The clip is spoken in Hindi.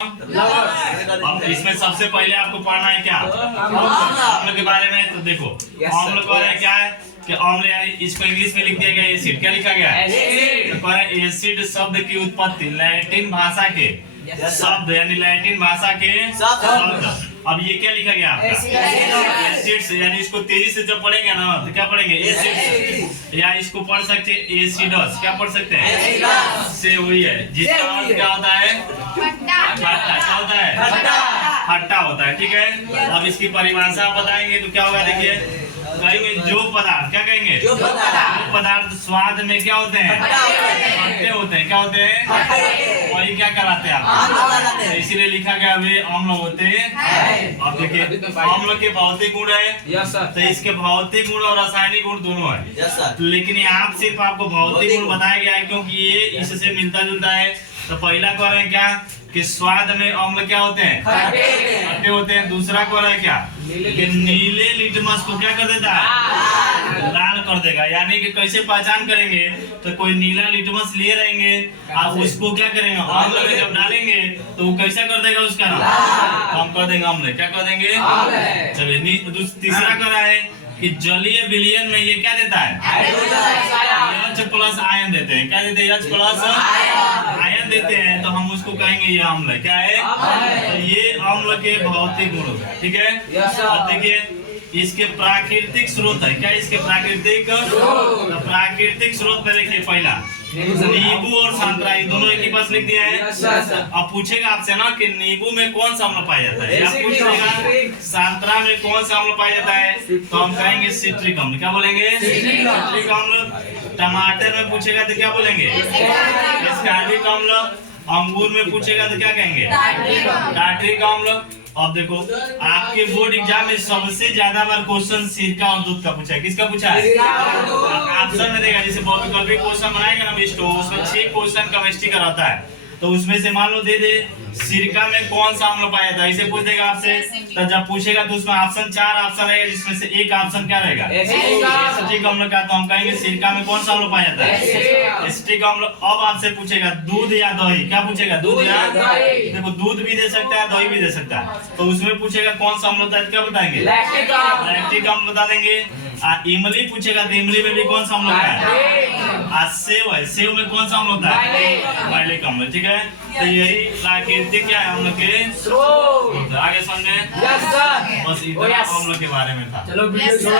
अब इसमें सबसे पहले आपको पढ़ना है क्या अम्ल के बारे में। तो देखो अम्ल कह रहा है क्या है कि अम्ल यानी इसको इंग्लिश में लिख दिया गया एसिड। क्या लिखा गया है? तो कह रहा है एसिड शब्द की उत्पत्ति लैटिन भाषा के शब्द यानी लैटिन भाषा के शब्द। अब ये क्या लिखा गया आपका? एसिड्स यानी इसको तेजी से जब पढ़ेंगे ना तो क्या पढ़ेंगे? एसिड्स। या इसको पढ़ सकते हैं एसिडस। क्या पढ़ सकते हैं? से वही है जिसका अर्थ क्या होता है? क्या होता है? खट्टा होता है। ठीक है। अब इसकी परिभाषा आप बताएंगे तो क्या होगा? देखिए कहेंगे जो पदार्थ, क्या कहेंगे? जो पदार्थ स्वाद में क्या होते हैं? खट्टे होते हैं। क्या होते हैं? वही क्या कराते हैं आप? इसीलिए लिखा गया वे अम्ल होते हैं। अब देखिए अम्ल के भौतिक गुण है तो इसके भौतिक गुण और रासायनिक गुण दोनों है। लेकिन यहाँ सिर्फ आपको भौतिक गुण बताया गया है क्योंकि ये इससे मिलता जुलता है। तो पहला कह रहे हैं क्या कि स्वाद में अम्ल क्या होते हैं? खट्टे होते हैं। दूसरा कह रहा है क्या कि नीले लिटमस को क्या कर देता है? लाल कर देगा। यानी कि कैसे पहचान करेंगे? तो कोई नीला लिटमस लिए रहेंगे आप उसको क्या करेंगे? अम्ल में जब डालेंगे तो वो कैसा कर देगा उसका नाम? हम कर देंगे अम्ल। क्या कर देंगे? चलिए तीसरा कर रहा है कि जलीय विलयन में ये क्या देता है? H प्लस आयन देते हैं। क्या देते हैं? H प्लस आयन देते हैं। तो हम उसको कहेंगे ये अम्ल है। क्या है? तो ये अम्ल के भौतिक गुण होते हैं। ठीक है। अब देखिए इसके प्राकृतिक स्रोत है। क्या इसके प्राकृतिक स्रोत पे देखिए पहला नींबू और संतरा ये दोनों एक ही पास लिख दिया है। अब पूछेगा आपसे ना कि नींबू में कौन सा अम्ल पाया जाता है या पूछेगा संतरा में कौन सा अम्ल पाया जाता है तो हम कहेंगे सिट्रिक अम्ल। क्या बोलेंगे? सिट्रिक अम्ल। टमाटर में पूछेगा तो क्या बोलेंगे? एस्कार्बिक अम्ल। अंगूर में पूछेगा तो क्या कहेंगे? टार्ट्रिक अम्ल। अब देखो आपके बोर्ड एग्जाम में सबसे ज्यादा बार क्वेश्चन सिरका और दूध का पूछा है। किसका पूछा है? ऑप्शन में देगा जैसे बहुविकल्पी क्वेश्चन बनाएगा ना उसमें 6 क्वेश्चन केमिस्ट्री का रहता है। तो उसमें से मान लो दे दे सिरका में कौन सा अम्ल पाया था इसे पूछ देगा आपसे। तो जब पूछेगा तो उसमें ऑप्शन 4 ऑप्शन रहेगा जिसमें से एक ऑप्शन क्या रहेगा? एसिटिक अम्ल का। तो हम कहेंगे सिरका में कौन सा अम्ल पाया जाता है? एसिटिक अम्ल। अब आपसे पूछेगा दूध या दही। क्या पूछेगा? दूध या दही। देखो दूध भी दे सकता है दही भी दे सकता है। तो उसमें पूछेगा कौन सा अम्ल होता है क्या बताएंगे? लैक्टिक अम्ल बता देंगे। इमली पूछेगा तो इमली में भी कौन सा अम्ल होता है? सेव है। सेव में कौन सा अम्ल होता है? मैलिक अम्ल। ठीक है। तो यही प्राकृतिक क्या है अम्ल के स्रोत। आगे समझे? बस इतना अम्ल के बारे में था। चलो वीडियो छोड़ो।